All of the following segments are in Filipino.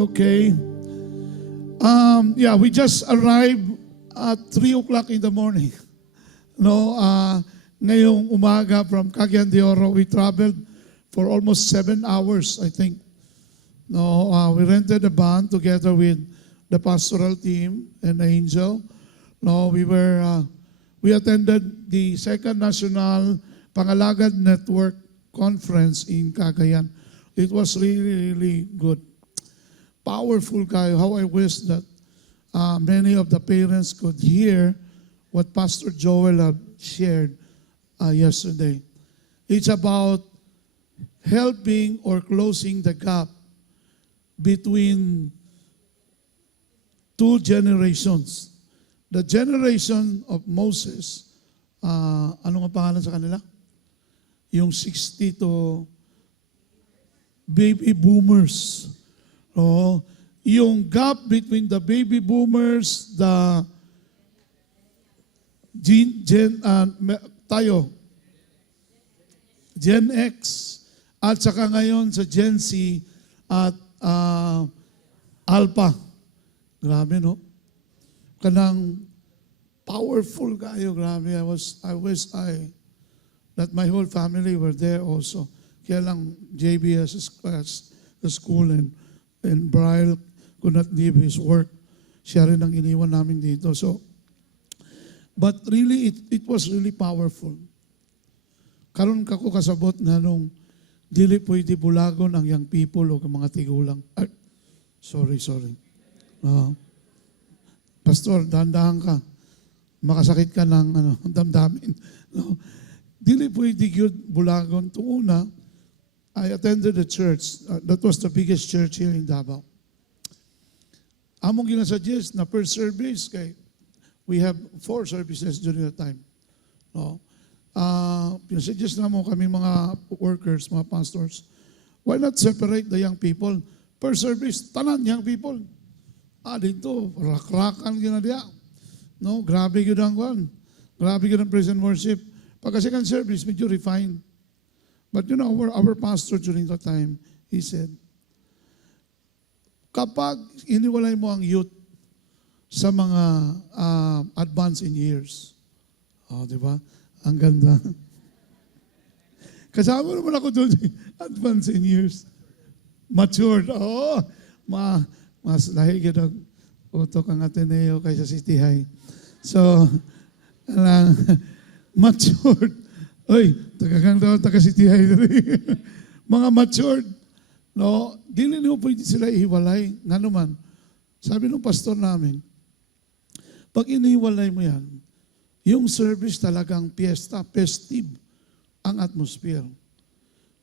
Okay. Yeah, we just arrived at 3 o'clock in the morning. No, ngayong umaga from Cagayan de Oro, we traveled for almost 7 hours, I think. No, we rented a van together with the pastoral team and Angel. No, we attended the Second National Pangalagad Network Conference in Cagayan. It was really, really good. Powerful kayo. How I wish that many of the parents could hear what Pastor Joel had shared yesterday. It's about helping or closing the gap between two generations. The generation of Moses, ano nga pangalan sa kanila? Yung 60 to baby boomers. Oh, yung gap between the baby boomers, the Gen X, at saka ngayon sa Gen Z at Alpha. Grabe, no? Kanang powerful kayo, grabe. I wish that my whole family were there also. Kaya lang JB has his class, the school, and Brian could not leave his work. Siya rin ang iniwan namin dito. So, but really, it was really powerful. Karon kako kasabot nga nung dili pwede bulagon ang young people o mga tigulang. Sorry. Pastor, dahan-dahan ka. Makasakit ka ng damdamin. No? Dili pwede yun bulagon. Una, I attended the church. That was the biggest church here in Davao. Among ginasuggest na per service, kay we have 4 services during the time. No? Pinasuggest na mo kami mga workers, mga pastors, why not separate the young people? Per service, tanan young people. Dito, rak-rakan ginadya. No, grabe yun ang kwan. Grabe yun ang praise and worship. Pagka second service, medyo refined. But you know, our pastor during that time, he said, kapag iniwalay mo ang youth sa mga advance in years, di ba? Ang ganda. Kasama naman ako doon, advance in years. Matured. Mas lahi gano'ng utok ang Ateneo kaysa City High. So, matured. Oy, tagagang daw, taga-City High. Mga matured. No, dili mo pwede sila ihiwalay. Nga naman, sabi ng pastor namin, pag inihiwalay mo yan, yung service talagang piyesta, festive ang atmosphere.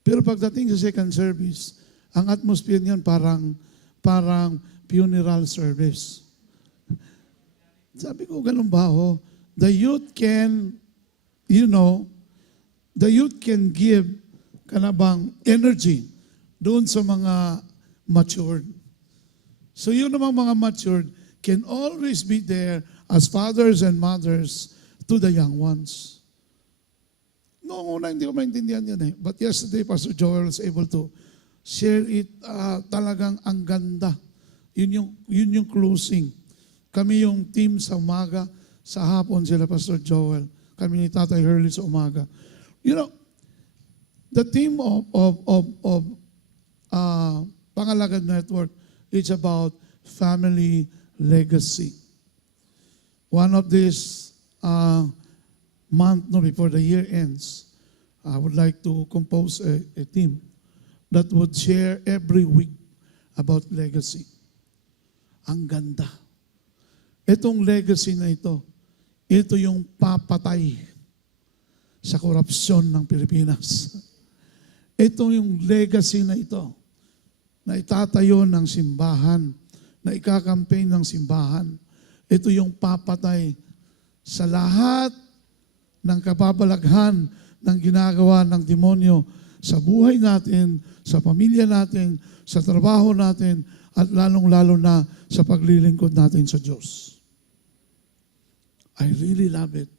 Pero pagdating sa second service, ang atmosphere niyan parang funeral service. Sabi ko, ganun ba ho? The youth can, the youth can give kanabang energy doon sa mga matured. So yun namang mga matured can always be there as fathers and mothers to the young ones. Noong una, hindi ko maintindihan yan eh. But yesterday, Pastor Joel was able to share it. Talagang ang ganda. Yun yung closing. Kami yung team sa umaga, sa hapon sila, Pastor Joel. Kami ni Tatay Hurley sa umaga. You know, the team of Pangalagad Network, it's about family legacy. One of these month before the year ends, I would like to compose a team that would share every week about legacy. Ang ganda. Itong legacy na ito yung papatay sa korupsyon ng Pilipinas. Ito yung legacy na ito na itatayo ng simbahan, na ika-campaign ng simbahan. Ito yung papatay sa lahat ng kababalaghan ng ginagawa ng demonyo sa buhay natin, sa pamilya natin, sa trabaho natin, at lalong-lalo na sa paglilingkod natin sa Diyos. I really love it.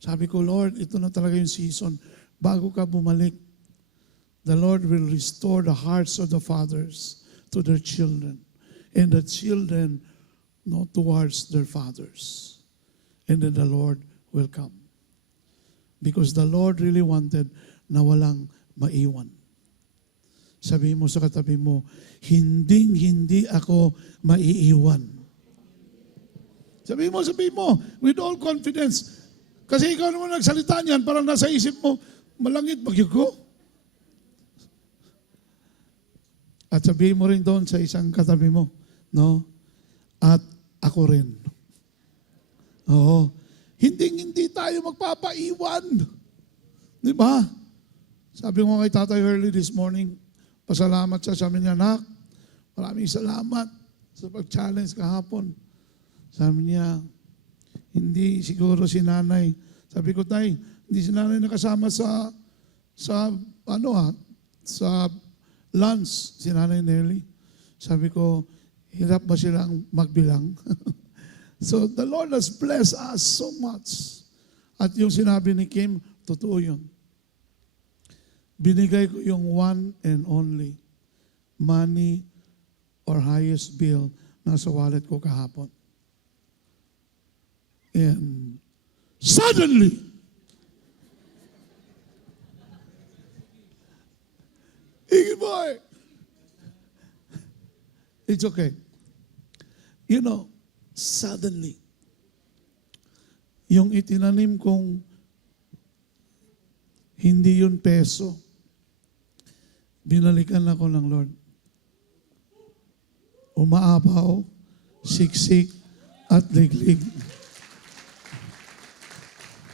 Sabi ko, Lord, ito na talaga yung season. Bago ka bumalik, the Lord will restore the hearts of the fathers to their children. and the children towards their fathers. And then the Lord will come. Because the Lord really wanted na walang maiwan. Sabihin mo sa katabi mo, hindi ako maiiwan. Sabihin mo, with all confidence. Kasi ikaw naman nagsalita niyan, parang nasa isip mo, malangit bagyog ko. At sabihin mo rin doon sa isang katabi mo, no? At ako rin. Oo. Hindi tayo magpapaiwan. Di ba? Sabi ko kay Tatay Hurley this morning, pasalamat siya, sabi niya, anak, maraming salamat sa pag-challenge kahapon. Sabi niya, hindi siguro si nanay. Sabi ko, tay, hindi si nanay nakasama sa lunch, si nanay Nelly. Sabi ko, hirap ba silang magbilang? So the Lord has blessed us so much. At yung sinabi ni Kim, totoo yun. Binigay ko yung one and only money or highest bill na sa wallet ko kahapon. And suddenly, Iggy boy, it's okay. You know, suddenly, yung itinanim kong hindi yun peso, binalikan ako ng Lord. Umaapaw, siksik, at liglig.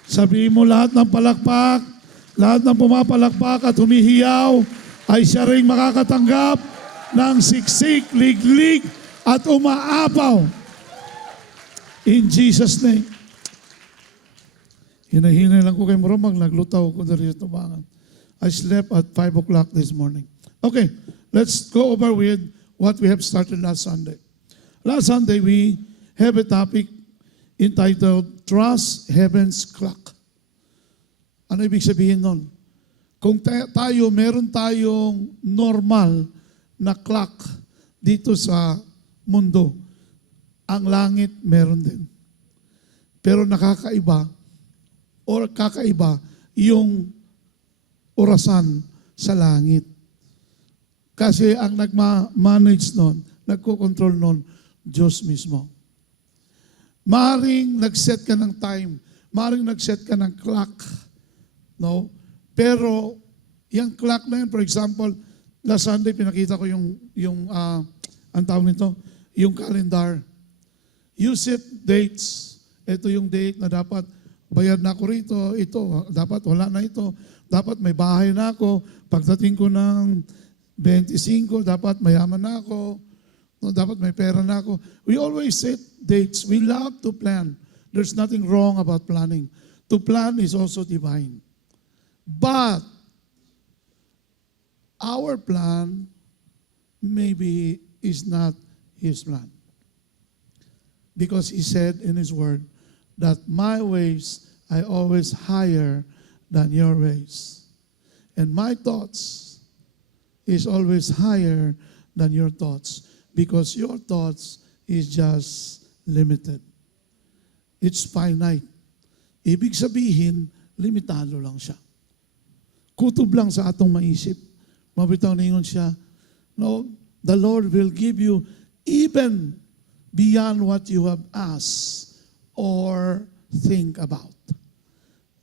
Sabihin mo lahat ng palakpak, lahat ng pumapalakpak at humihiyaw, ay siya ring makakatanggap ng siksik, liglig, at umaapaw. In Jesus' name. Hinahinay lang ko kay Moromag, naglutaw ko dari sa tubangan. I slept at 5 o'clock this morning. Okay, let's go over with what we have started last Sunday. Last Sunday, we have a topic entitled, Trust Heaven's Clock. Ano ibig sabihin nun? Kung meron tayong normal na clock dito sa mundo, ang langit meron din. Pero nakakaiba or kakaiba yung orasan sa langit. Kasi ang nagma-manage nun, nagko-control nun, Diyos mismo. Maring nag-set ka ng time, maring nag-set ka ng clock, no? Pero, yung clock na yun, for example, last Sunday, pinakita ko ang tawag nito, yung calendar. You set dates. Ito yung date na dapat bayad na ako rito. Ito, dapat wala na ito. Dapat may bahay na ako. Pagdating ko ng 25, dapat mayaman na ako. No, dapat may pera na ako. We always set dates. We love to plan. There's nothing wrong about planning. To plan is also divine. But our plan maybe is not His plan. Because He said in His word that my ways are always higher than your ways. And my thoughts is always higher than your thoughts. Because your thoughts is just limited. It's finite. Ibig sabihin, limitado lang siya. Kutob lang sa atong maisip. Mabitaw ningon siya, no, the Lord will give you even beyond what you have asked or think about.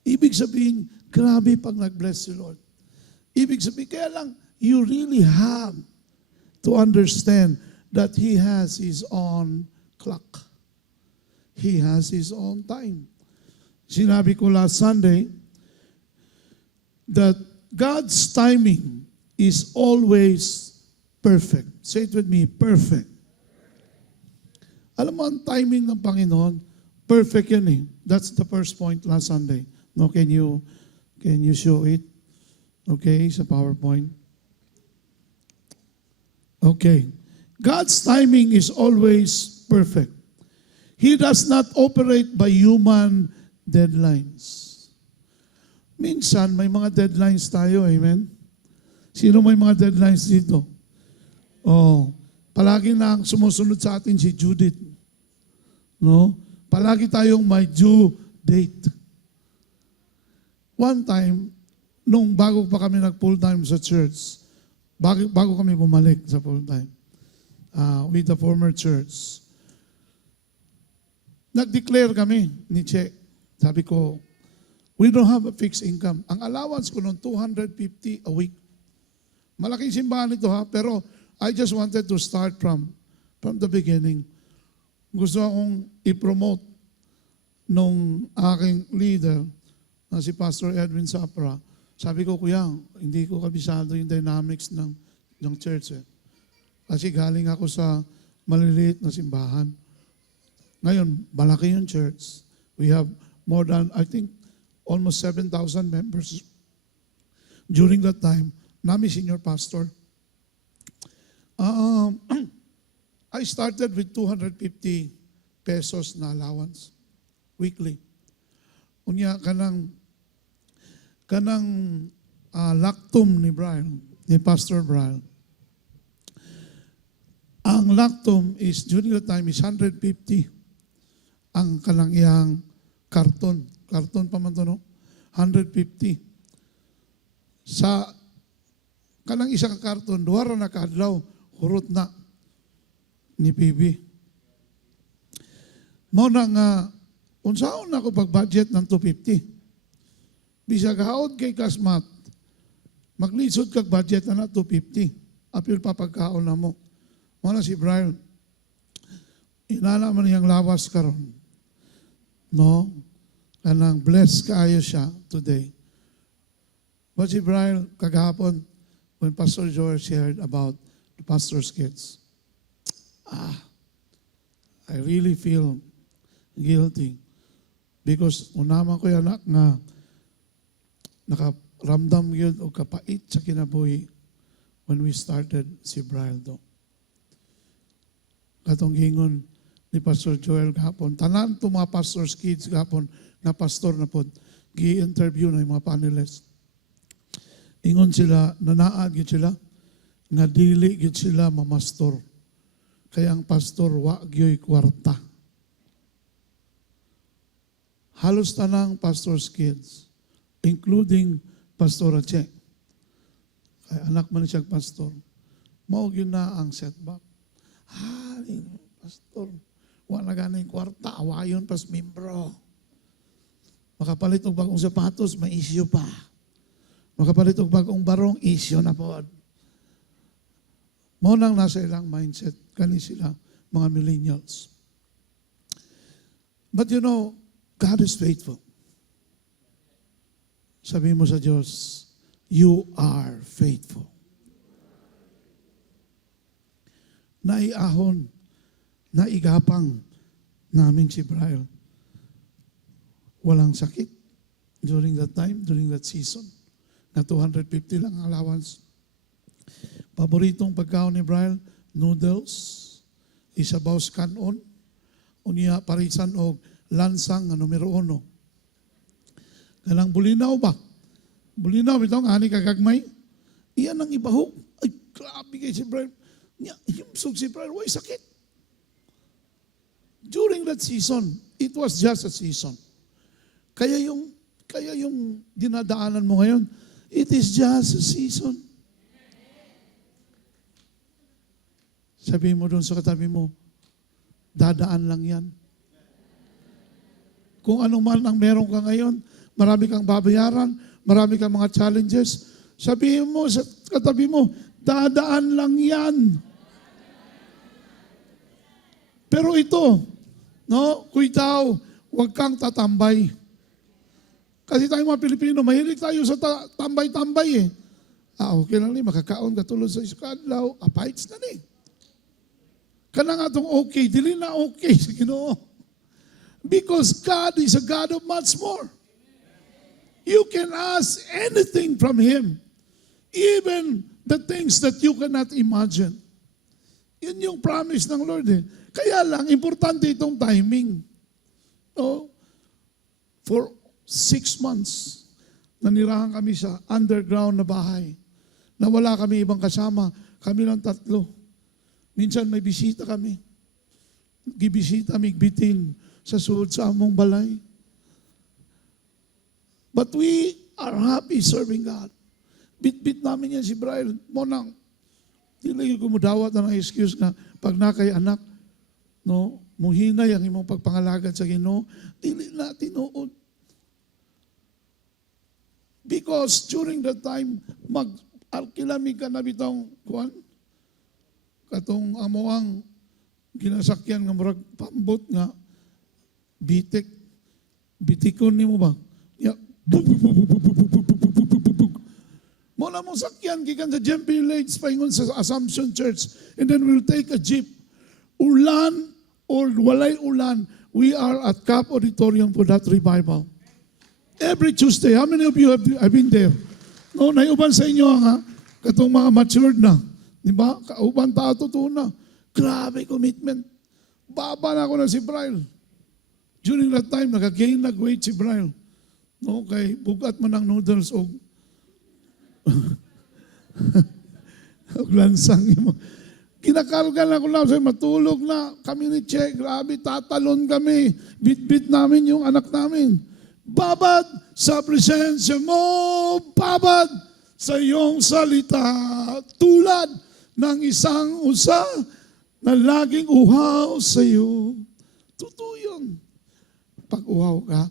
Ibig sabihin, grabe pag nag-bless si Lord. Ibig sabihin, kaya lang, you really have to understand that He has His own clock. He has His own time. Sinabi ko last Sunday that God's timing is always perfect. Say it with me, perfect. Alam mo, ang timing ng Panginoon, perfect yan eh. That's the first point last Sunday. No, can you show it? Okay, sa PowerPoint. Okay. God's timing is always perfect. He does not operate by human deadlines. Minsan, may mga deadlines tayo, amen? Sino may mga deadlines dito? Oh, palagi na sumusunod sa atin si Judith. No? Palagi tayong may due date. One time, nung bago pa kami nag-full-time sa church, bago kami bumalik sa full-time, with the former church, nag-declare kami ni Che. Sabi ko, we don't have a fixed income. Ang allowance ko noon, 250 a week. Malaking simbahan ito ha, pero I just wanted to start from the beginning. Gusto akong i-promote nung aking leader na si Pastor Edwin Sapra. Sabi ko, kuya, hindi ko kabisado yung dynamics ng church. Kasi galing ako sa maliliit na simbahan. Ngayon, malaki yung church. We have more than, I think, almost 7,000 members. During that time, nami senior pastor. I started with 250 pesos na allowance weekly. Unya kanang lactum ni Brian, ni Pastor Brian. Ang lactum is, during the time, is 150. Ang kanang iyang karton. Karton pa man to, no? 150. Sa kanang isa ka karton, duwara na kaadlaw, hurot na ni PB. Mo na nga, unsaon ako pag-budget ng 250. Bisag haod kay Kasmat, maglisod kag budget na 250. Apil pa pagkaon na mo. Mo na si Brian, inala man niyang lawas karon. No? Kanang blessed kaayo siya today. But si Brian, kagahapon, when Pastor George shared about the pastor's kids, I really feel guilty because unaman ko yung anak nga nakaramdam yun o kapait sa kinabuhi when we started si Brildo. Katong gingon ni Pastor Joel gahapon, tanan to mga pastor's kids gahapon na pastor na po, gi-interview na yung mga panelists. Ingon sila, nanaad gid sila, nga dili gid sila mamastor. Kaya ang pastor, wa gyoy kwarta. Halos tanang pastor's kids, including Pastor Che. Kaya anak man siya pastor. Mao gyud na ang setback. Pastor, wa na ganay kwarta, awayon pas membro. Makapalit og bagong sapatos, may issue pa. Makapalit og bagong barong, issue na po. Mao nang nasa ilang mindset kani sila mga millennials. But you know, God is faithful. Sabi mo sa Diyos, you are faithful. Naiahon, naigapang namin si Brian. Walang sakit during that time, during that season. Na 250 lang ang allowance. Paboritong pagkaon ni Brian, noodles, isabaw's kanon, unya parisan og lansang nga numero 1. Kanang bulinaw ba? Bulinaw bitaw nga ani kagagmay. Iyan ang ibahog. Ay, grabe kay si Brian. Himsog si Brian, way sakit. During that season, it was just a season. Kaya yung dinadaanan mo ngayon, it is just a season. Sabi mo doon sa katabi mo, dadaan lang yan. Kung ano man ang meron ka ngayon, marami kang babayaran, marami kang mga challenges, sabihin mo sa katabi mo, dadaan lang yan. Pero ito, no, kuitaw, huwag kang tatambay. Kasi tayo mga Pilipino, mahilig tayo sa tambay-tambay eh. Okay lang ni, makakaon ka tulad sa iskadlaw, apites na ni. Kana nga itong okay, dili na okay sa Ginoo. Because God is a God of much more. You can ask anything from Him. Even the things that you cannot imagine. Yun yung promise ng Lord eh. Kaya lang, importante itong timing. No? For 6 months, nanirahan kami sa underground na bahay. Na wala kami ibang kasama. Kami lang 3. Minsan may bisita kami. Gibisita migbitin sa suod sa among balay. But we are happy serving God. Bit-bit namin yan si Brian. Monang, dili ko mo dawat ng excuse nga pag nakay anak, no, muhinay ang imong pagpangalagad sa Ginoo, dili na tinuod. Because during that time, mag-arkilami ka na bitong kuan, katong amoang ginasakyan nga murag pambot nga bitikon ni mo ba? Ya, mo na mong sakyan gikan sa Jempe Lakes paingon sa Assumption Church, and then we'll take a jeep. Ulan or walay ulan, we are at Cap Auditorium for that revival. Every Tuesday. How many of you have been there? No, naiuban sa inyo nga katong mga matured na. Di ba? Kauban ta totoo na. Grabe commitment. Baba na ako na si Brian. During that time, nag-gain weight si Brian. No, kay bugat man ang noodles o lansang mo. Kinakarga na ko lang sa'yo, matulog na. Kami ni Che, grabe, tatalon kami. Bit-bit namin yung anak namin. Babad sa presensya mo, babad sa iyong salita. Tulad ng isang usa na laging uhaw sa iyo. Totoo yun. Pag uhaw ka,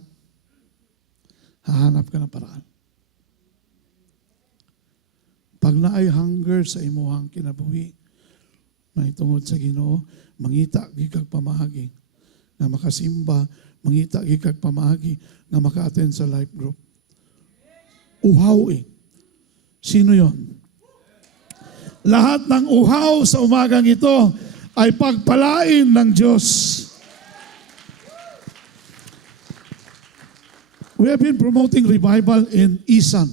hahanap ka ng paraan. Pag naay hunger sa imuhang kinabuhi, may tungod sa Ginoo, mangita gikag pamagi na makasimba, mangita gikag pamagi na maka-attend sa life group. Uhaw eh. Sino yon? Lahat ng uhaw sa umagang ito ay pagpalain ng Diyos. We have been promoting revival in Isan,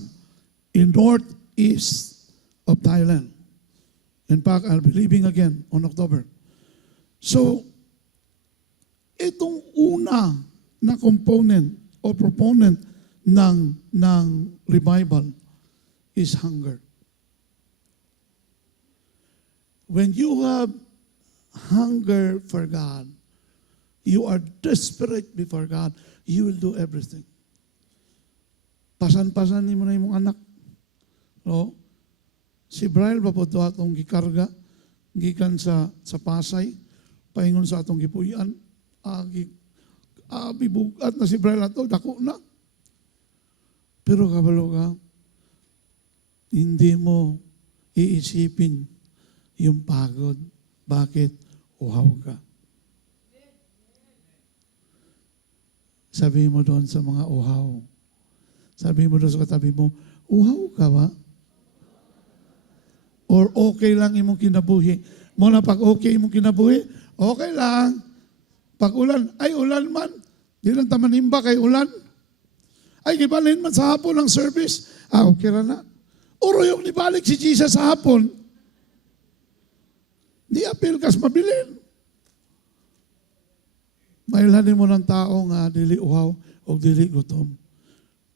in northeast of Thailand. In fact, I'll be leaving again on October. So, itong una na component o proponent ng revival is hunger. When you have hunger for God, you are desperate before God, you will do everything. Pasan-pasan mo na yung anak. No? Si Brian pa po ito atong gikarga, gikan sa Pasay, paingon sa atong gipuyan, bibugat na si Brian ato, dako na. Pero kabalo ka, hindi mo iisipin yung pagod. Bakit? Uhaw ka. Sabi mo doon sa mga uhaw. Sabi mo doon sa katabi mo, uhaw ka ba? Or okay lang imong kinabuhi. Muna pag okay imong kinabuhi, okay lang. Pag ulan, ay ulan man. Di lang tamanimba kay ulan. Ay gibalhin man sa hapon ang service. Okay na. Uro yung nibalik si Jesus sa hapon. Di apil kas mabilin. Mailanin mo ng tao nga dili uhaw o dili gutom.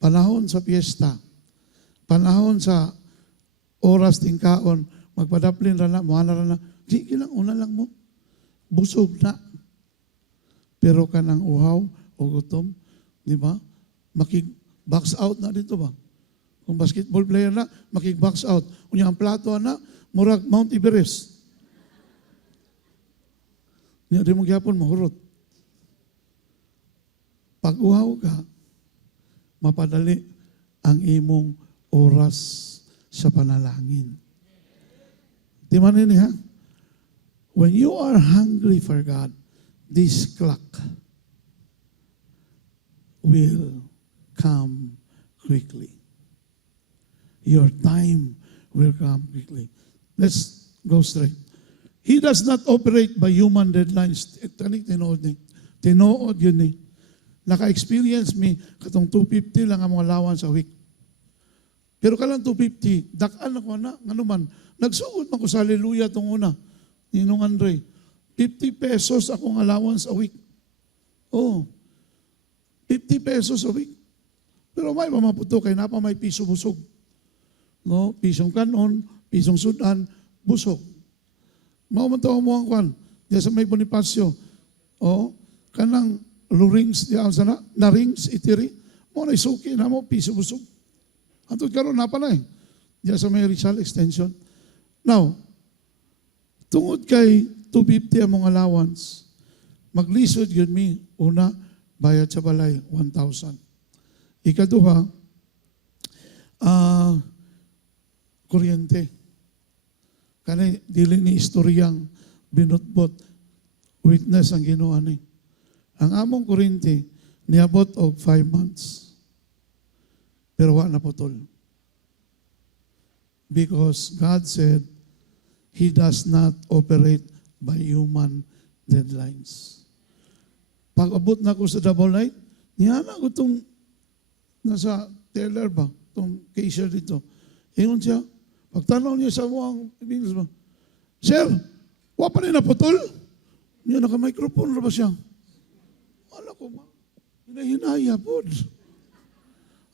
Panahon sa piyesta. Panahon sa oras ting kaon, magpadaplin ra na, muhala ra na. Di lang, una lang mo. Busog na. Pero ka ng uhaw o gutom, di ba? Makig-box out na dito ba? Kung basketball player na, makig-box out. Kung ang plato na, murag Mount Everest. Hindi mo gyapon mahurot. Pag uhaw ka, mapadali ang imong oras sa panalangin. Di man ini ha? When you are hungry for God, this clock will come quickly. Your time will come quickly. Let's go straight. He does not operate by human deadlines. Tinood yun eh. Naka-experience me, katong 250 lang ang mga allowance a week. Pero kalang 250, dakan ako na, ano man, nagsugod man ko sa hallelujah itong una, Ninong Andre. 50 pesos akong allowance a week. Oh, 50 pesos a week. Pero may mamaputo kay napa may piso busog. No, pisong kanon, pisong sudan, busog. Maumantaw mo ang kwan. Diyan sa may Bonifacio. O, kanang lurings, diyan sa na rings, itiri. Mo na isuki na mo, piso busog. Antod karon na pala eh. Diyan sa may Rizal Extension. Now, tungod kay 250 among allowance, maglisod yun mi, una, bayad sa balay, 1,000. Ikaduha, kuryente. Kani, dili ni istoryang binutbot, witness ang ginawa ni. Ang among kuryente, niabot og 5 months. Pero wa na putol. Because God said, He does not operate by human deadlines. Pag abot na ko sa double night, niya na ko itong nasa teller ba, itong cashier dito. Ingon siya, pagtanaw niya sa muang ibigos ba, Sir, wa pa rin naputol? Niya naka-microphone na ba siya? Ala ko ba? Hinahinaya po.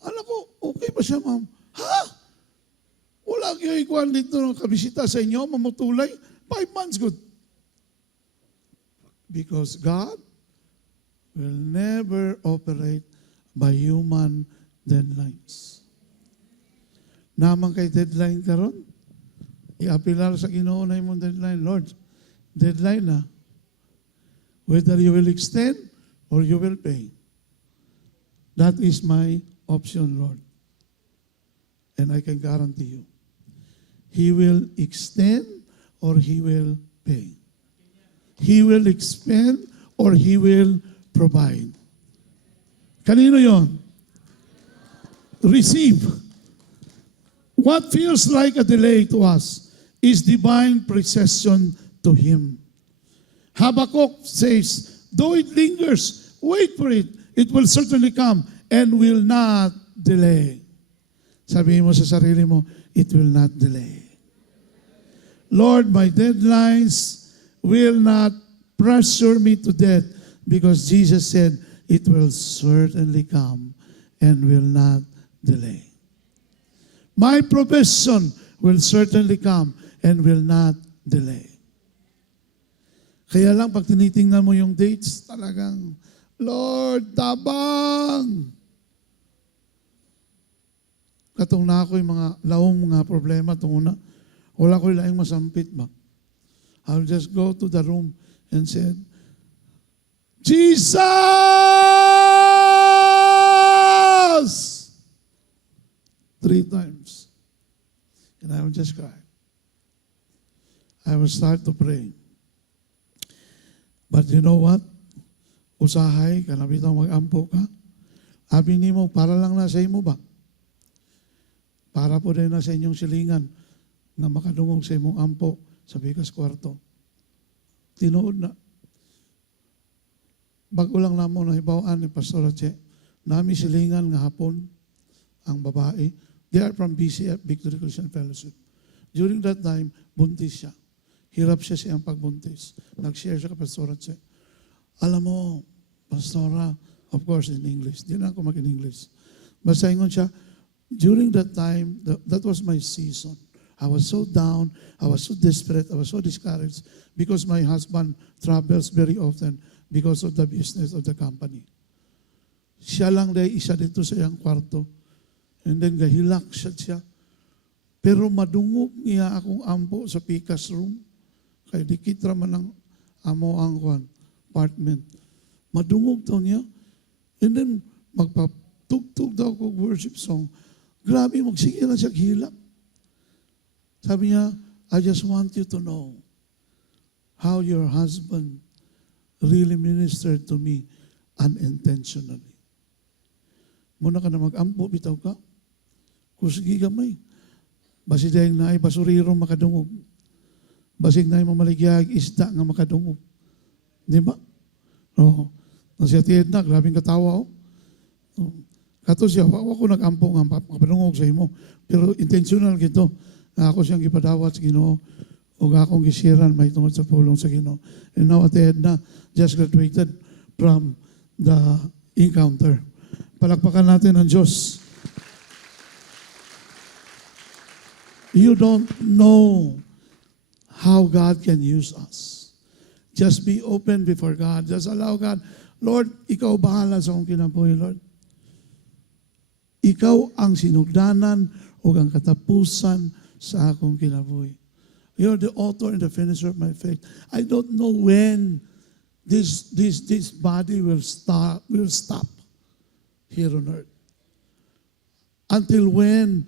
Ala ko, okay ba siya, ma'am? Ha? Wala kayo ikuan dito ng kabisita sa inyo, mamutulay. 5 months good. Because God will never operate by human deadlines. Naman kay deadline karon, i-apilar sa Ginoo na imong deadline, Lord, deadline na. Whether you will extend or you will pay. That is my option, Lord. And I can guarantee you, He will extend or He will pay. He will expand or He will provide. Kanino yon? Receive. What feels like a delay to us is divine precision to Him. Habakkuk says, though it lingers, wait for it. It will certainly come and will not delay. Sabihin mo sa sarili mo, it will not delay. Lord, my deadlines will not pressure me to death because Jesus said, it will certainly come and will not delay. My provision will certainly come and will not delay. Kaya lang, pag tinitingnan mo yung dates, talagang, Lord, tabang! Katong na ako yung mga laong mga problema, itong una, wala ko laing masampit ba? I'll just go to the room and said, Jesus! Three times. And I will just cry. I will start to pray. But you know what? Usahay, kanabitang mag-ampo ka. Abi ni mo, para lang na sa imo ba? Para po din na sa inyong silingan na makadungog sa imong ampo sa bigas kwarto. Tinuod na. Bago lang namo na ibawaan ni Pastor Che, nami silingan nga hapon ang babae. They are from BCF, Victory Christian Fellowship. During that time, buntis siya. Hirap siya siyang pagbuntis. Nag-share siya kay Pastor Che. Alam mo, Pastora, of course in English. Di na ako mag-in-English. Basta ingon siya, during that time, that was my season. I was so down, I was so desperate, I was so discouraged because my husband travels very often because of the business of the company. Siya lang day isa dito sa iyang kwarto. And then gahilak siya. Pero madungog niya akong ampo sa pikas room. Kaya dikit raman ang amo ang apartment. Madungog daw niya. And then magpatugtog daw ko worship song. Grabe, magsige na siya hilak. Sabi niya, I just want you to know how your husband really ministered to me unintentionally. Muna ka na mag-ampo, bitaw ka. Kusigi gamay. Basig dahil na ay basuriro makadungog. Basig na ay mamaligyan isda nga makadungog. Di ba? Oo. Nasya tiyad na, grabing katawa o. Kato siya, wako ko nag-ampo nga makadungog sa imo. Pero intentional gito. Na ako siyang ipadawat sa Ginoo o akong gisiran may tungod sa pulong sa Ginoo. And now at the end na, just graduated from the encounter. Palakpakan natin ang Diyos. You don't know how God can use us. Just be open before God. Just allow God, Lord, ikaw bahala sa akong kinabuhi, Lord. Ikaw ang sinugdanan o ang katapusan sa akong kinabuhi. You're the author and the finisher of my faith. I don't know when this body will stop here on earth. Until when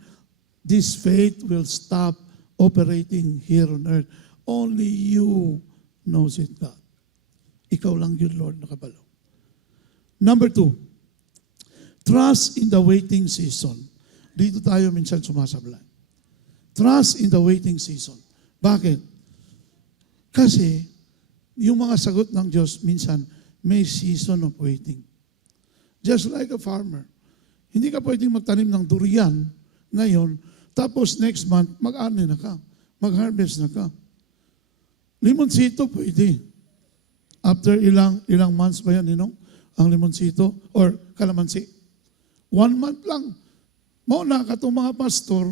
this faith will stop operating here on earth. Only you knows it, God. Ikaw lang yun, Lord, nakabalo. Number 2, trust in the waiting season. Dito tayo minsan sumasablay. Trust in the waiting season. Bakit? Kasi, yung mga sagot ng Diyos, minsan, may season of waiting. Just like a farmer. Hindi ka pwedeng magtanim ng durian ngayon, tapos next month, mag-ani na ka. Mag-harvest na ka. Limonsito, pwede. After ilang months ba yan, ang limonsito or kalamansi? 1 month lang. Mauna ka itong mga pastor,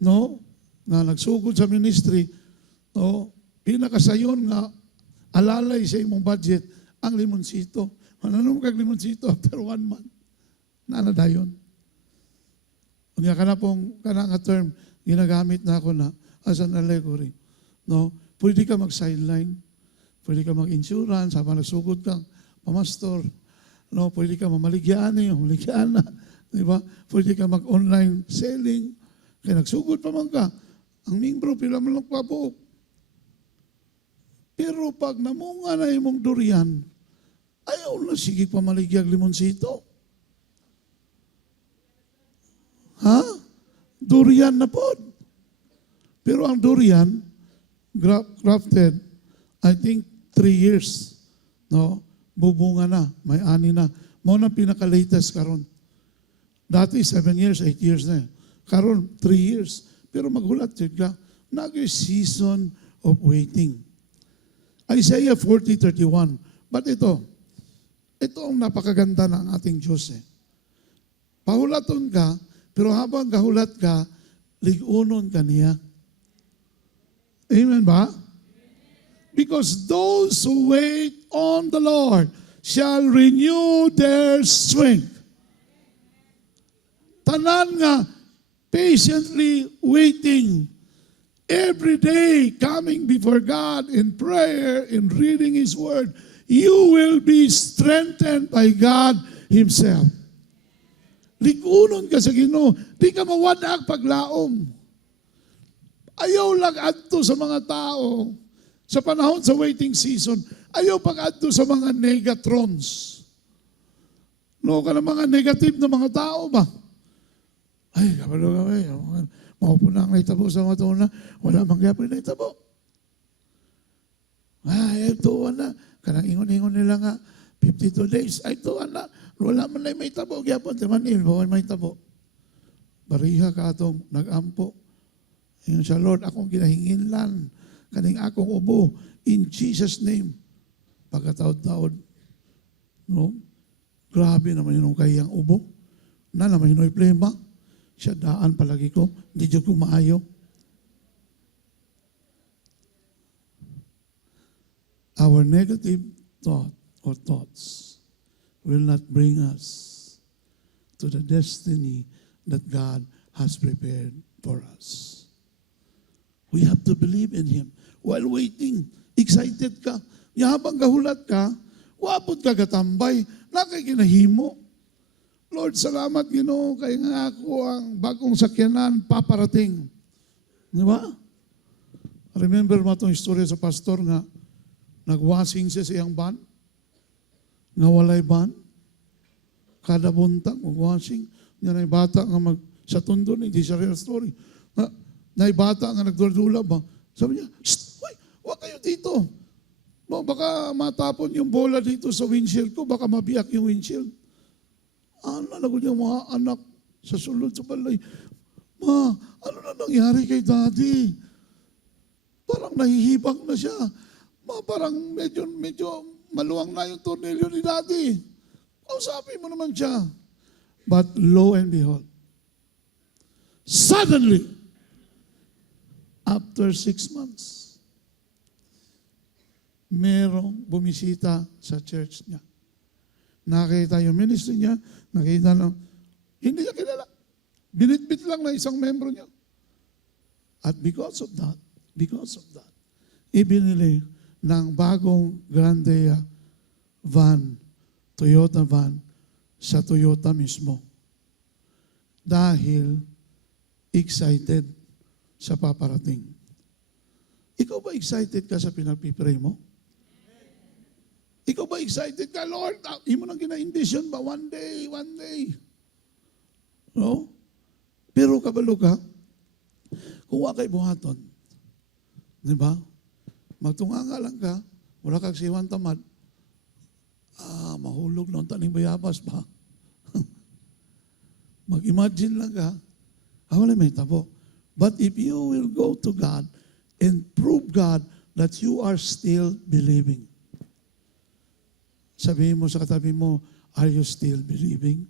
na nagsugod sa ministry, pinakasayon nga, alalay sa imong budget, ang limonsito. Ano kag limonsito after 1 month? Dayon. Kanya ka na pong kanang term, ginagamit na ako na as an allegory. Pwede ka mag-sideline, pwede ka mag-insurance, habang nagsugod kang pamastor, pwede ka mamaligyan na, di ba? Pwede ka mag-online selling, kaya nagsugod pa man ka, ang membro, pila man lang pabuok. Pero pag namunga na imong durian, ayaw na sige pamaligyag limonsito. Durian na po. Pero ang durian, grafted, I think 3 years, bubunga na, may ani na. Muna pinaka-latest karon. Dati 7 years, 8 years na. Karon 3 years. Pero maghulat yun ka, nag-season of waiting. Isaiah 40:31. But ito ang napakaganda ng ating Diyos. Pahulaton ka, pero habang kahulat ka, ligunon ka niya. Amen ba? Because those who wait on the Lord shall renew their strength. Tanan nga, patiently waiting, every day coming before God in prayer, in reading His Word, you will be strengthened by God Himself. Ligunon ka sa Ginoo, di ka mawadak paglaom. Ayaw lang adto sa mga tao, sa panahon sa waiting season, ayaw pag-adto sa mga negatrons. Ka ng mga negative na mga tao ba? Ay, kapalo kami, maupo na ang naitabo sa mga taon na, wala mangyapin na itabo. Ay, ito na, kanang ingon-ingon nila nga, 52 days, ay ito na, wala man na may tabo, gyapon, timanin, bawal may tabo. Bariha ka atong nag-ampo. Ingon siya, Lord, akong ginahinginlan, kaning akong ubo, in Jesus' name. Pagkataod-taod, grabe naman yung kayang ubo. Na naman yung plema. Siya daan palagi ko, hindi dyan ko maayo. Our negative thought or thoughts will not bring us to the destiny that God has prepared for us. We have to believe in Him. While waiting, excited ka. Habang kahulat ka, wapod ka katambay, nakikinahimo. Lord, salamat, Ginoo, kay nga ako ang bagong sakyanan paparating. Di ba? Remember mo itong istorya sa pastor nga nagwasing siya sa iyang van? Nga walay van? Kada buntag, magwasing. Nga na bata nga sa tundo, hindi siya real story. Na bata nga nagdula ba? Sabi niya, huwag kayo dito. Baka matapon yung bola dito sa windshield ko, baka mabiyak yung windshield. Nalago niya mga anak sa sulod sa balay. Ma, ano na nangyari kay daddy? Parang nahihibang na siya. Ma, parang medyo maluwang na yung tornilyo ni daddy. Kausapin mo naman siya. But lo and behold, suddenly, After 6 months, merong bumisita sa church niya. Nakita yung ministry niya, nakita lang, hindi niya kilala. Binitbit lang na isang membro niya. At because of that, ibinili ng bagong Grandea van, Toyota van, sa Toyota mismo. Dahil excited sa paparating. Ikaw ba excited ka sa pinagpipray mo? Ikaw ba excited ka, Lord? Hindi mo nang gina-envision ba? One day. No? Pero kabalo ka, kung wakay buhaton, di ba? Magtunganga lang ka, wala kang siwan tamad, mahulog noon taning bayabas ba? Mag-imagine lang ka, wala may tabo. But if you will go to God and prove God that you are still believing, sabihin mo sa katabi mo, are you still believing?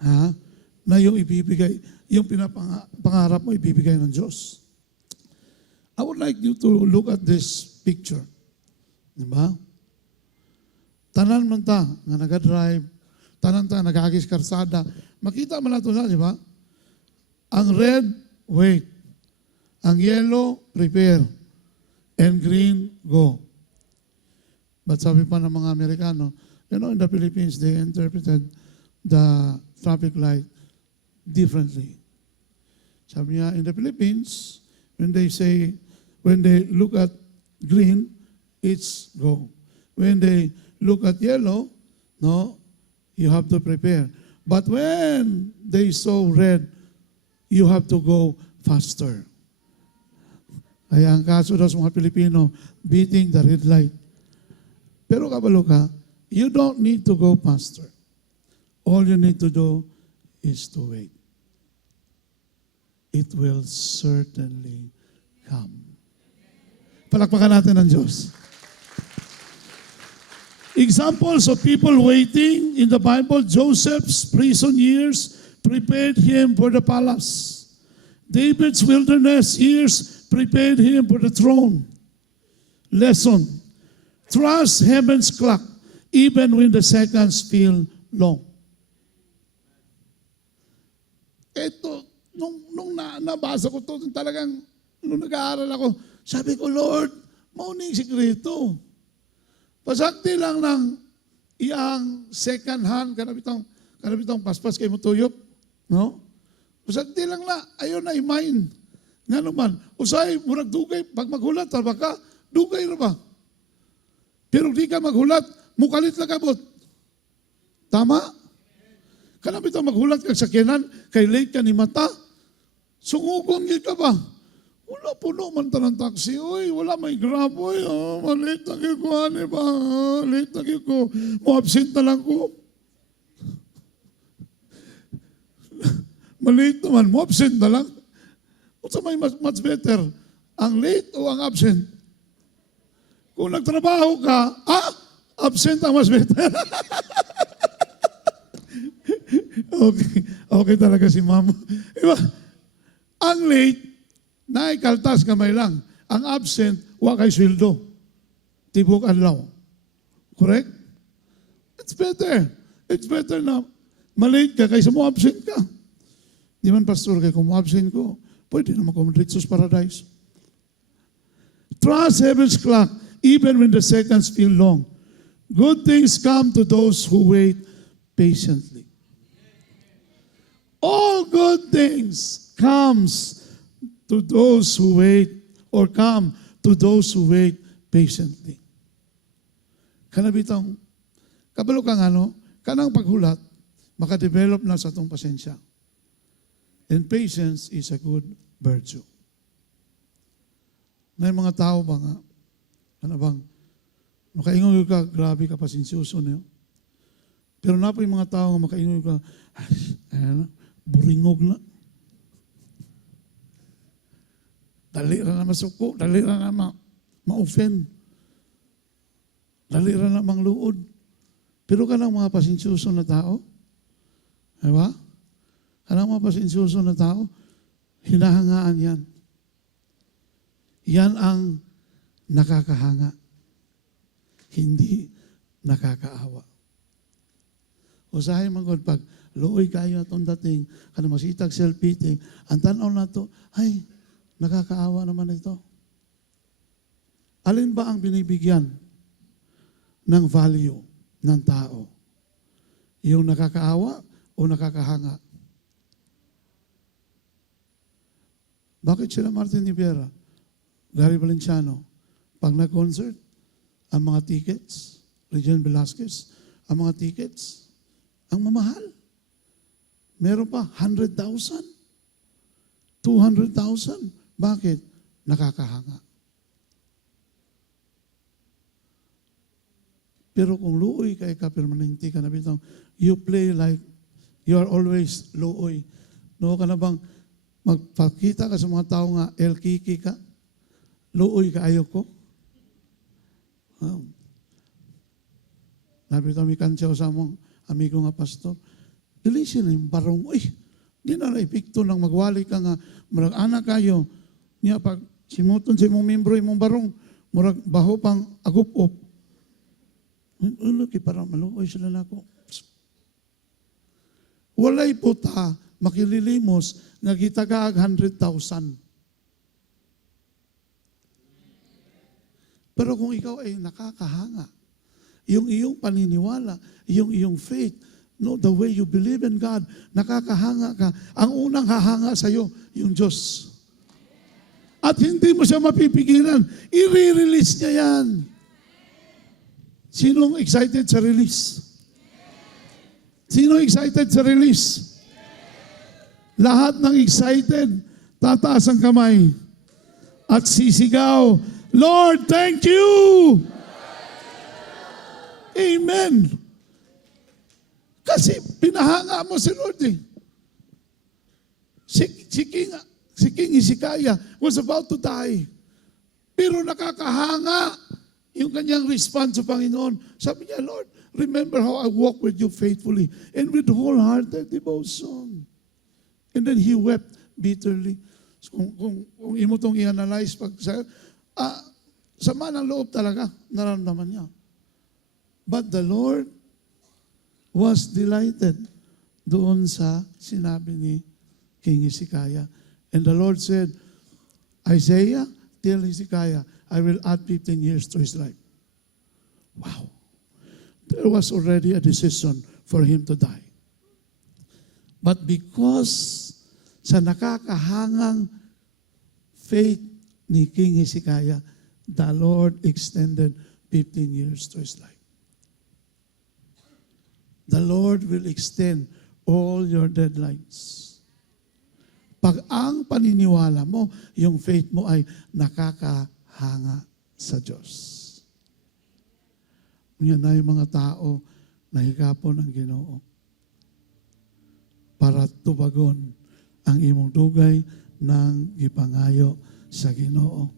Ha? Na yung ibibigay, yung pinapangarap mo, ibibigay ng Diyos. I would like you to look at this picture. Diba? Tanan man ta, nga nag-drive, tanan ta, nag-agis karsada, makita man nato na, di ba? Ang red, wait. Ang yellow, prepare. And green, go. But sabi pa ng mga Amerikano, in the Philippines, they interpreted the traffic light differently. Sabi niya, in the Philippines, when they look at green, it's go. When they look at yellow, no, you have to prepare. But when they saw red, you have to go faster. Kaya ang kaso daw sa mga Pilipino, beating the red light. Pero kabalo ka, you don't need to go faster. All you need to do is to wait. It will certainly come. Palakpakan natin ang Diyos. Examples of people waiting in the Bible, Joseph's prison years prepared him for the palace. David's wilderness years prepared him for the throne. Lesson: trust heaven's clock even when the seconds feel long. Ito, nung nabasa ko ito, talagang, nung nag-aaral ako, sabi ko, Lord, mauning sikreto. Pasakti lang ng iyang second hand, kanabitang paspas kay mo tuyok. No? Pasakti lang na, ayaw na imain. Nga naman, usay, murag dugay, pag maghulat, tarba ka, dugay na ba? Pero di ka maghulat, mukalit lang kabot. Tama? Kanabitang maghulat kag sakyanan, kay late ka ni mata, sungugon ka ba? Wala puno man tanang taxi, oy, wala may grab, oy, malate na kayo ko, ba? Late na kayo ko, mo-absent na lang ko. Malate naman, mo-absent na lang. O sa may much better, ang late o ang absent? Kung nagtrabaho ka, absent ang mas better. Okay talaga si mama. Diba? Ang late, naikaltas kamay lang. Ang absent, wa kay sweldo. Tibok adlaw. Correct? It's better. It's better na malate ka kaysa mo absent ka. Di man, pastor, kaya kung mo absent ko, pwede naman kung Ritsos Paradise. Trust heaven's clock, even when the seconds feel long. Good things come to those who wait patiently. All good things comes to those who wait, or come to those who wait patiently. Kanabitang, kabalo kang kanang paghulat, makadevelop na sa atong pasensya. And patience is a good virtue. May mga tao ba nga, makaingon ka, grabe ka, pasensyoso niyo. Pero na po yung mga tao nga makaingon ka, buringog na. Dali ra na masuko, dali ra na ma-offend. Dali ra na mangluod. Pero kanang mga pasensyoso na tao, diba? Kanang mga pasensyoso na tao, hinahangaan yan. Yan ang nakakahanga. Hindi nakakaawa. Usahay man gud pag luoy kayo atong dating, kana masitag self-pity, ang tanaw na to, ay, nakakaawa naman ito. Alin ba ang binibigyan ng value ng tao? Yung nakakaawa o nakakahanga? Bakit sila Martin Rivera, Gary Valenciano, pag nag-concert, ang mga tickets, Regine Velasquez, ang mga tickets, ang mamahal. Meron pa 100,000, 200,000. Bakit? Nakakahanga. Pero kung luoy kay ka, permanente ka na bitang, you play like you are always luoy. No ka na bang magpakita ka sa mga tao nga, el-kiki ka? Luoy ka ayaw ko? Nabito mi kansyaw sa mong amigo nga pastor, dilisin yung barong, uy, di na epekto lang magwali ka nga, murag anak kayo, niya pag simuton sa imong membro imong barong, murag baho pang agup-op. Ulo, para maluoy sila na ako. Walay po ta, makililimos, nga gitagaag 100,000. Pero kung ikaw ay nakakahanga, yung iyong paniniwala, yung iyong faith, no, the way you believe in God, nakakahanga ka. Ang unang hahanga sa iyo, yung Diyos. At hindi mo siya mapipigilan. I-release niya yan. Sinong excited sa release? Sino excited sa release? Lahat ng excited, tataas ang kamay. At sisigaw, Lord, thank you! Amen. Kasi pinahanga mo si Lord eh. Si King Hezekiah was about to die. Pero nakakahanga yung kanyang response sa Panginoon. Sabi niya, Lord, remember how I walked with you faithfully and with wholehearted devotion. And then he wept bitterly. So, kung imo itong i-analyze, sama ng loob talaga, naramdaman niya. But the Lord was delighted doon sa sinabi ni King Hezekiah. And the Lord said, Isaiah, tell Hezekiah, I will add 15 years to his life. Wow. There was already a decision for him to die. But because sa nakakahangang faith ni King Hezekiah, the Lord extended 15 years to his life. The Lord will extend all your deadlines. Pag ang paniniwala mo, yung faith mo ay nakakahanga sa Diyos. Yan na yung mga tao na higapon ng Ginoo para tubagon ang imong dugay ng gipangayo sa Ginoo.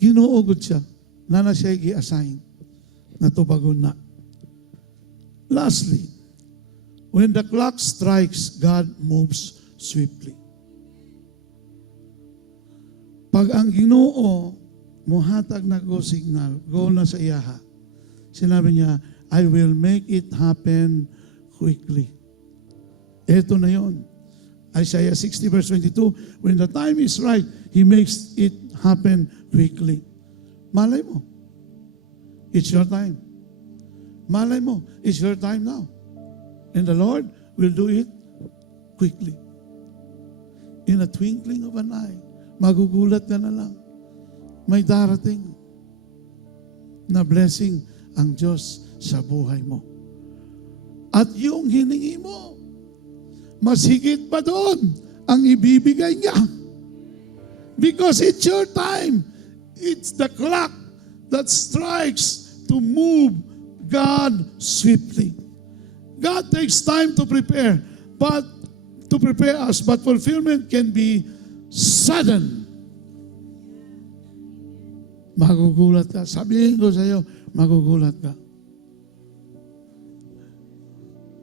Ginoo gud siya, na siya gi-assign na tubagon na. Lastly, when the clock strikes, God moves swiftly. Pag ang Ginoo muhatag na go signal, go na sa iyaha, sinabi niya, I will make it happen quickly. Ito na yon. Isaiah 60 verse 22, when the time is right, He makes it happen quickly. Malay mo, it's your time. Malay mo, it's your time now. And the Lord will do it quickly. In a twinkling of an eye, magugulat ka na lang. May darating na blessing ang Diyos sa buhay mo. At yung hiningi mo, mas higit pa doon ang ibibigay niya. Because it's your time. It's the clock that strikes to move God swiftly. God takes time to prepare, but to prepare us, but fulfillment can be sudden. Magugulat ka. Sabihin ko sa iyo, magugulat ka.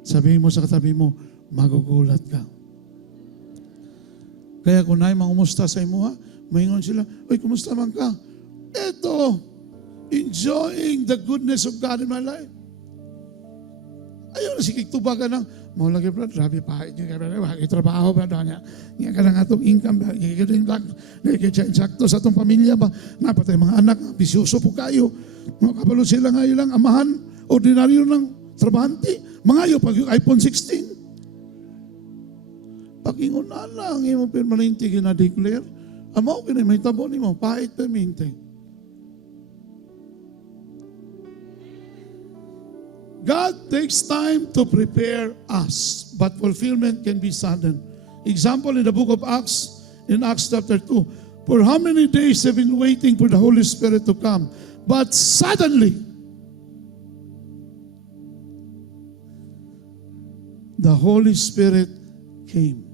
Sabihin mo sa katabi mo, magugulat ka. Kaya kung na'y mangumusta sa imo, Maingon sila, "Uy, kumusta man ka?" Eto, enjoying the goodness of God in my life. Ayaw na si kiktuba ka ng, "Mau lagi bro, grabe pa, trabaho ba daw niya? Nga ka lang atong income ba? Nga ka rin lang, sakto sa atong pamilya ba? Napatay mga anak, bisyoso po kayo. Mga kabalo sila nga ilang amahan, ordinaryo ng trabahante. Mga ayaw pag yung iPhone 16. Pag-ingon na lang, yung permanente ginadeclare, amaw ka na may tabo ni mo, pahit permanente. God takes time to prepare us, but fulfillment can be sudden. Example in the book of Acts, in Acts chapter 2. For how many days have been waiting for the Holy Spirit to come? But suddenly, the Holy Spirit came.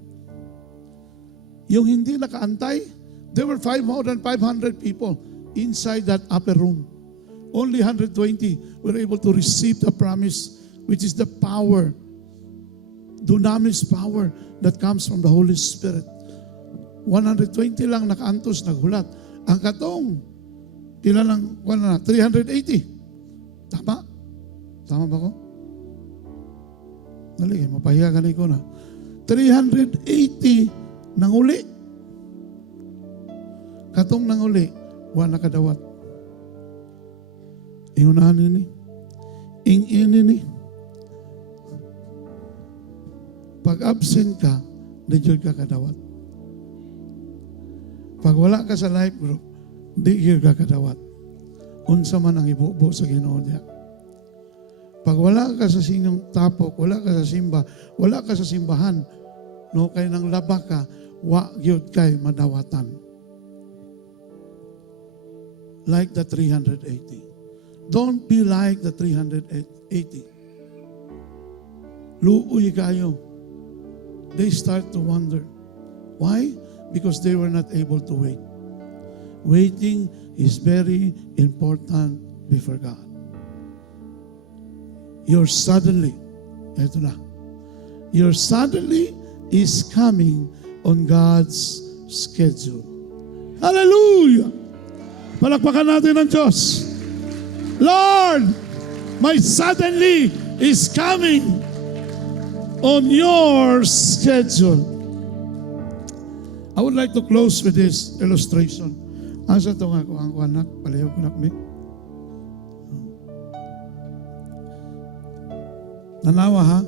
Yung hindi nakaantay, there were more than 500 people inside that upper room. Only 120 were able to receive the promise, which is the power, dunamis power that comes from the Holy Spirit. 120 lang nakaantos, naghulat. Ang katong, ilan lang, 380. Tama? Tama ba ko? Dali, mapahiyagan ko na. 380 nanguli. Katong nanguli, wala nakadawat. Ingunahan ini. Ingin ini. Pag absent ka, di ka kadawat. Pag wala ka sa life group, di ka kadawat. Unsa man ang ibubo sa Ginoo niya. Pag wala ka sa sinyong tapok, wala ka sa simba, wala ka sa simbahan, no, kay nang laba ka, wa gyud kay madawatan. Like the 380. Don't be like the 380. Luoy kayo. They start to wonder. Why? Because they were not able to wait. Waiting is very important before God. Your suddenly, eto na, your suddenly is coming on God's schedule. Hallelujah! Palakpakan natin ang Diyos. Lord, my suddenly is coming on your schedule. I would like to close with this illustration. Asa ito nga ko ang anak, palayaw ko na kami. Nanawa ha?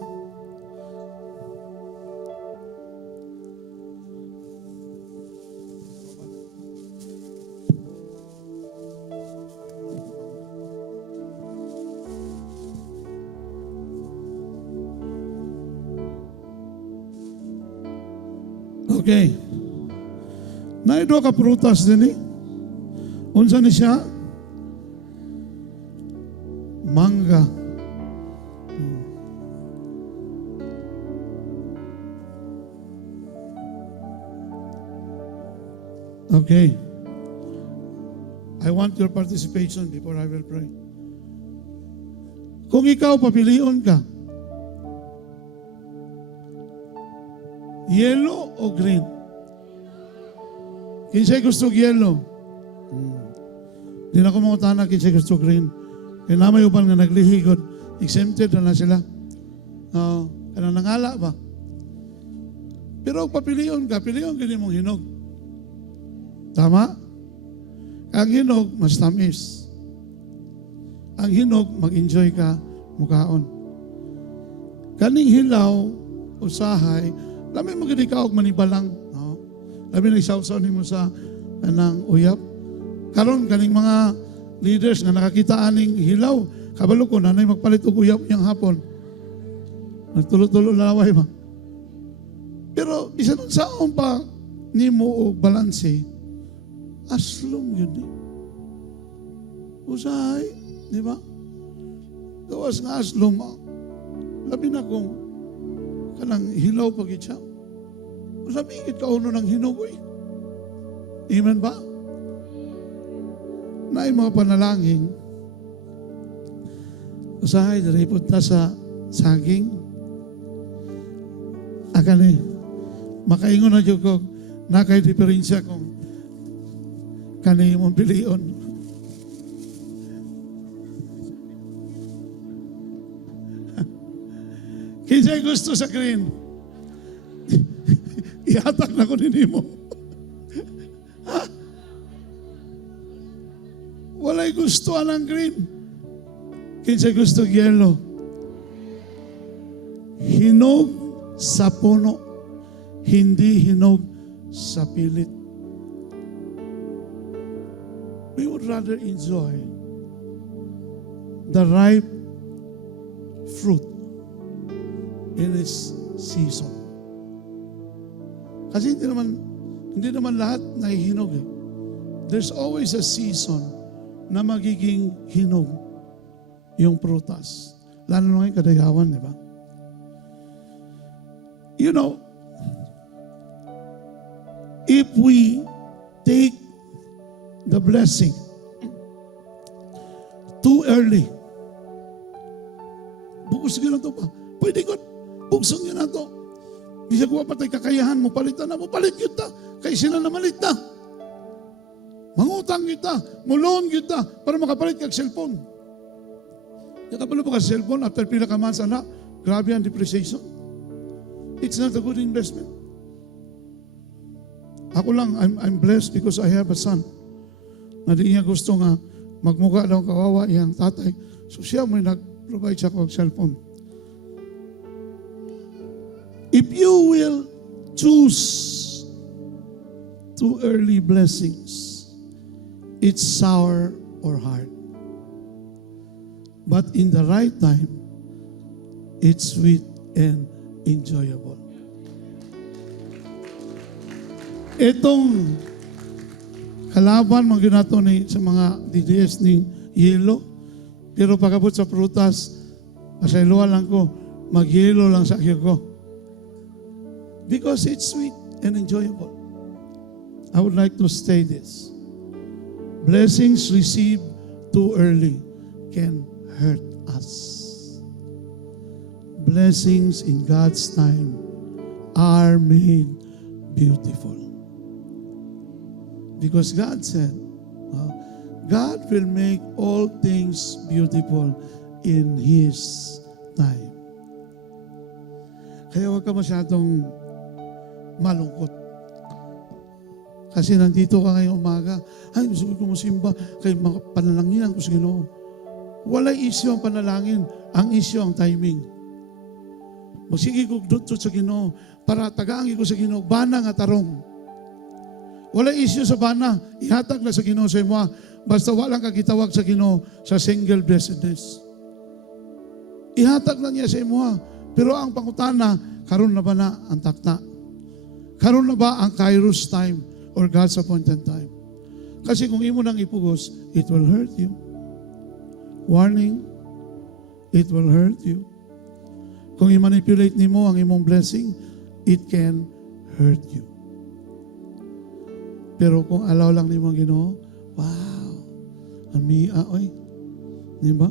Okay. Naido ka prutas din eh. Unsa ni siya? Mangga. Okay. I want your participation before I will pray. Kung ikaw papilion ka, yellow o green? Kinsay gusto yellow? Di na ko mga tanak, kinsay gusto green. Kaya namay uban nga naglihigod, exempted na sila. Kaya nangala ba? Pero papilion ka, pilion ka mong hinog. Tama? Ang hinog, mas tamis. Ang hinog, mag-enjoy ka, mukaon. Kaning hilaw, usahay, lamay magiging ka og manibalang. No? Labi nagsaw-saw ni mo sa anang uyap. Karon kaning mga leaders na nakakita aning hilaw, kabalo ko, nanay magpalit og uyap niyang hapon. Nagtulo-tulo laway ba? Pero isa nun saon pa ni mo og balanse, aslong yun eh. Usahay, di ba? Gawas nga aslong, labi na kung kanang hilaw pagit siya. Masabingit ka uno ng hinog eh. Amen ba? Na mga panalangin, usahay, daripot na sa saging. Akali, makaingon na dyan ko, nakay diferensya kung Kani mong pilion. Kinsay gusto sa green? Ihatak na ko ninyo. Walay gusto ang green. Kinsay gusto yellow? Hinog sa puno, hindi hinog sa pilit. We would rather enjoy the ripe fruit in its season. Kasi hindi naman lahat nahihinog eh. There's always a season na magiging hinog yung prutas. Lalo na ngayon kadayawan, di ba? You know, if we take the blessing too early, bukos yun na ito pa. Pwede ko, buksong yun na ito. Bisa ko patay kakayahan mo, palitan na mo, palit kita. Kaya sila na malit na. Mangutang kita, mulon kita, para makapalit kag cellphone. Nakapalo pa ka cellphone, after pila ka months, anak, grabe ang depreciation. It's not a good investment. Ako lang, I'm blessed because I have a son. Na di niya gusto nga magmuka daw kawawa iyang tatay. So siya may nag-provide siya kong cellphone. If you will choose too early blessings, it's sour or hard. But in the right time, it's sweet and enjoyable. Itong kalaban mga ginato ni sa mga DDS ni yelo, pero pagabot sa prutas, pasayloan lang ko, mag-yelo lang sa iyo ko. Because it's sweet and enjoyable. I would like to say this. Blessings received too early can hurt us. Blessings in God's time are made beautiful. Because God said, God will make all things beautiful in His time. Kaya huwag ka masyadong malungkot. Kasi nandito ka ngayong umaga, ay gusto ko musimba, kay mga panalangin ko sa Ginoo. Walay issue ang panalangin, ang issue ang timing. Magsige ko dito sa Ginoo para tagaan ko sa Ginoo bana nga tarong. Wala issue sa bana, ihatag na sa Ginoo sa imo. Basta walang kagitawag sa Ginoo sa single blessedness. Ihatag na niya sa imo. Pero ang pangutana, karon na ba na ang takta? Karon na ba ang Kairos time or God's appointed time? Kasi kung imo nang ipugos, it will hurt you. Warning, it will hurt you. Kung i-manipulate nimo ang imong blessing, it can hurt you. Pero kung allow lang nimo ang Ginoo, wow, amia, oy. Di ba?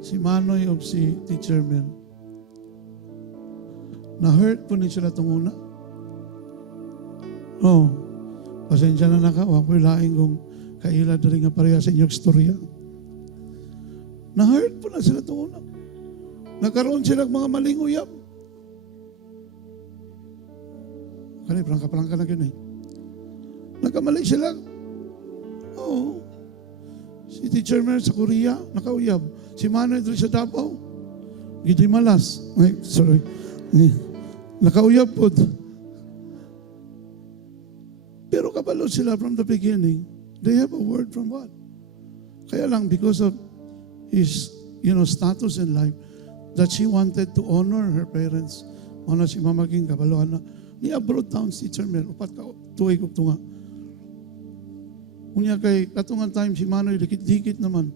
Si Manoy o si Teacher Mel, na-hurt po ni sila itong una. Oh, pasensya na naka, wag ko ilaing kung kaila na rin nga pareha sa inyong istorya. Na-hurt po na sila itong una. Nagkaroon sila mga maling uyab. Kani, prangka-prangka na yun eh. Nagkamali sila. Oo. Si Teacher Mer sa Korea, nakauyab. Si Manoy doon sa Davao, gito'y malas. Ay, sorry. Nakauyab po. Pero kabalo sila from the beginning. They have a word from God. Kaya lang, because of his, status in life, that she wanted to honor her parents. Ano si Mama King, kabaloan na. Ni abroad town si Teacher Mer, upat ka, tuway ko tunga. Unya kay, katungan time si Manoy, dikit-dikit naman.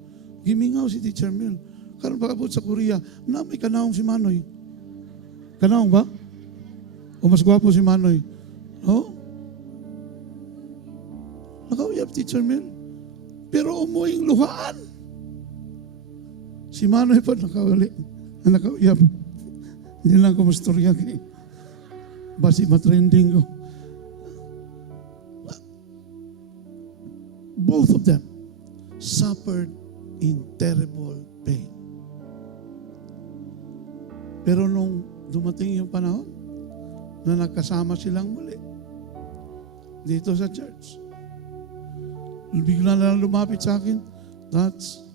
Gimingaw si Teacher Mer. Karon pagabot sa Korea, na may kanawang si Manoy. Kanawang ba? O mas gwapo si Manoy? No? Nakauyab Teacher Mer. Pero umuing luhaan. Si Manoy pa nakauyab. Hindi lang ko mastorya kay basi matrending ko. both of them suffered in terrible pain. Pero nung dumating yung panahon na nagkasama silang muli dito sa church, bigla na lang lumapit sa akin, "That's,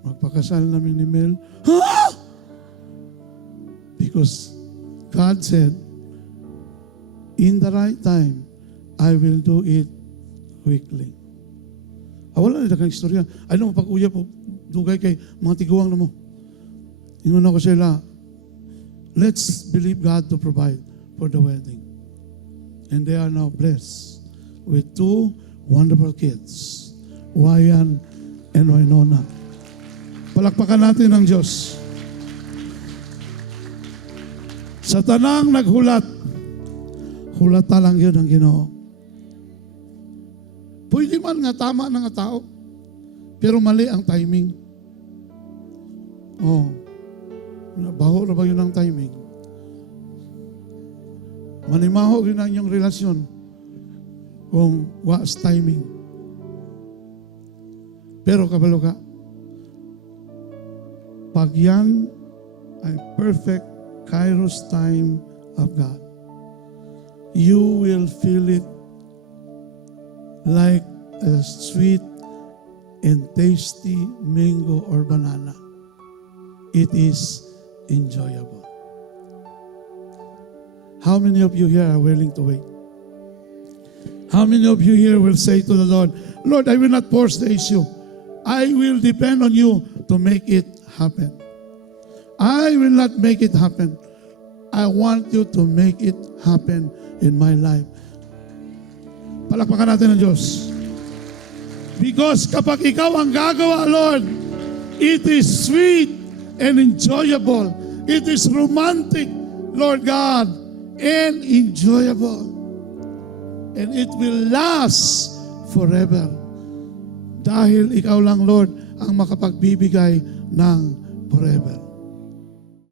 magpakasal namin ni Mel." Ha? Because God said, in the right time, I will do it quickly. Wala nila kang istorya. Ano mo, pag-uya po, dugay kay mga tiguang na mo. Ingon ako sila, let's believe God to provide for the wedding. And they are now blessed with 2 wonderful kids, Wayan and Winona. Palakpakan natin ang Diyos. Sa tanang naghulat, hulata lang yun ang Ginoo. Pwede man nga tama ng tao, pero mali ang timing. Baho na ba yun ang timing? Manimaho yun ang inyong relasyon kung what's timing. Pero kabalo ka, pag yan ay perfect Kairos time of God, you will feel it like a sweet and tasty mango or banana. It is enjoyable. How many of you here are willing to wait? How many of you here will say to the Lord, "Lord, I will not force the issue. I will depend on you to make it happen. I will not make it happen. I want you to make it happen in my life." Palakpakan natin ang Diyos. Because kapag ikaw ang gagawa, Lord, it is sweet and enjoyable. It is romantic, Lord God, and enjoyable. And it will last forever. Dahil ikaw lang, Lord, ang makapagbibigay ng forever.